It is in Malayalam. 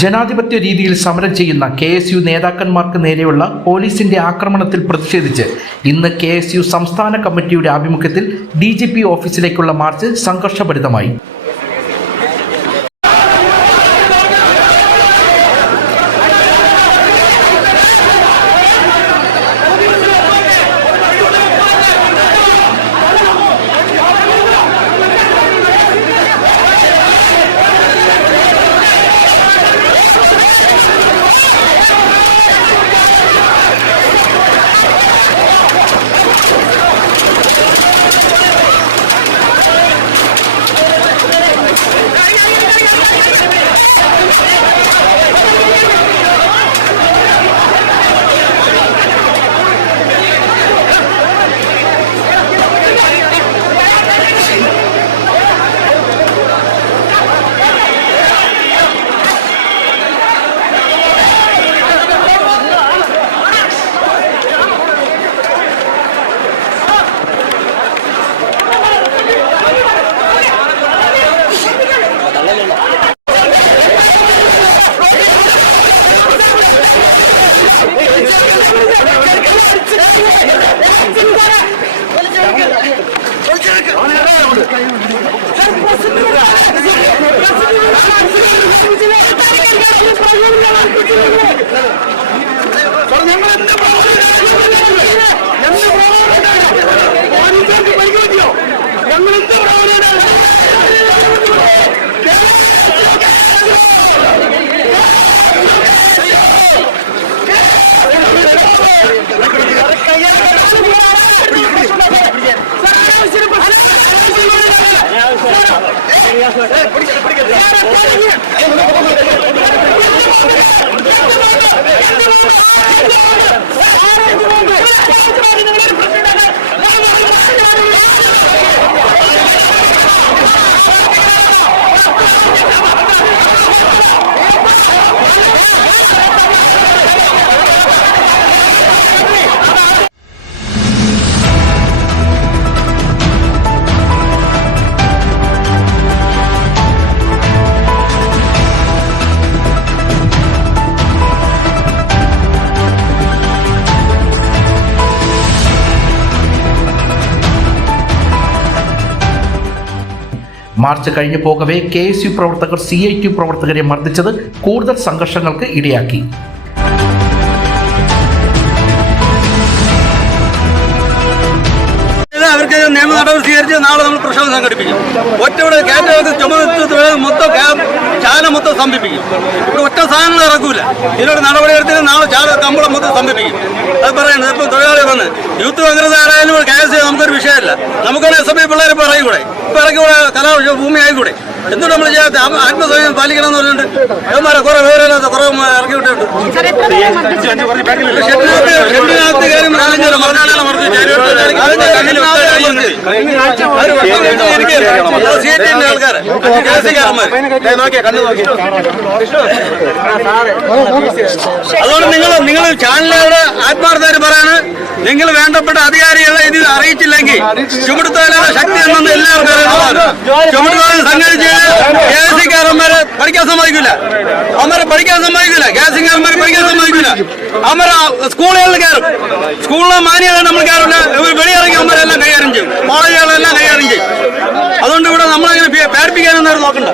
ജനാധിപത്യ രീതിയിൽ സമരം ചെയ്യുന്ന KSU നേതാക്കന്മാർക്ക് നേരെയുള്ള പോലീസിന്റെ ആക്രമണത്തിൽ പ്രതിഷേധിച്ച് ഇന്ന് KSU സംസ്ഥാന കമ്മിറ്റിയുടെ ആഭിമുഖ്യത്തിൽ DGP ഓഫീസിലേക്കുള്ള മാർച്ച് സംഘർഷഭരിതമായി. മാർച്ച് കഴിഞ്ഞു പോകവേ KSU പ്രവർത്തകർ CIT പ്രവർത്തകരെ മർദ്ദിച്ചത് കൂടുതൽ സംഘർഷങ്ങൾക്ക് ഇടയാക്കി. അവർക്ക് നിയമ നടപടി സ്വീകരിച്ച് നാളെ നമ്മൾ പ്രക്ഷോഭം സംഘടിപ്പിക്കും. ഒറ്റയുടെ കയറ്റം ചുമതല മൊത്തം ചാല മൊത്തം സ്തംഭിപ്പിക്കും. ഇവിടെ ഒറ്റ സാധനങ്ങൾ ഇറക്കൂല. ഇതിനോട് നടപടി എടുത്തിട്ട് നാളെ ചാല കമ്പളം മൊത്തം സ്തംഭിപ്പിക്കും. അത് പറയുന്നത് ഇപ്പം തൊഴിലാളി വന്ന് യൂത്ത് കോൺഗ്രസ് ആരായാലും KSU നമുക്കൊരു വിഷയമല്ല. നമുക്കാണ് SFI പിള്ളേർ ഇപ്പോൾ ഇറങ്ങിക്കൂടെ, ഇപ്പം ഇറക്കിക്കൂടെ, കലാ ഭൂമി ആയിക്കൂടെ. എന്തുകൊണ്ട് നമ്മൾ ചെയ്യാത്ത ആത്മസമയം പാലിക്കണം എന്ന് പറഞ്ഞിട്ടുണ്ട്. ഏമാരെ കുറെ പേരില്ലാത്ത കുറെ ഇറക്കി വിട്ടിട്ടുണ്ട്. ഷെഡിനകത്ത് കാര്യം അതുകൊണ്ട് നിങ്ങൾ ചാനലുകളുടെ ആത്മാർത്ഥമായിട്ട് പറയാണ്, നിങ്ങൾ വേണ്ടപ്പെട്ട അധികാരികളെ ഇത് അറിയിച്ചില്ലെങ്കിൽ ചുമടുത്തോലാണ് ശക്തി എന്നു എല്ലാവർക്കും ചുമടുത്തോളം സംഘടിച്ച് KSUക്കാരന്മാരെ പഠിക്കാൻ സമ്മതിക്കില്ല. അവന്മാരെ പഠിക്കാൻ സമ്മതിക്കില്ല. KSUക്കാരന്മാരെ പഠിക്കാൻ സമ്മതിക്കില്ല. അവന്മാരെ സ്കൂളുകളിൽ കയറും. സ്കൂളിലെ മാന്യത നമ്മൾ കയറില്ല. വെളിയിറങ്ങി അവന്മാരെല്ലാം കൈകാര്യം ചെയ്യും. കോളേജുകളെല്ലാം കൈകാര്യം ചെയ്യും. അതുകൊണ്ട് ഇവിടെ നമ്മളങ്ങനെ പേടിപ്പിക്കാനൊന്നും നോക്കണ്ട.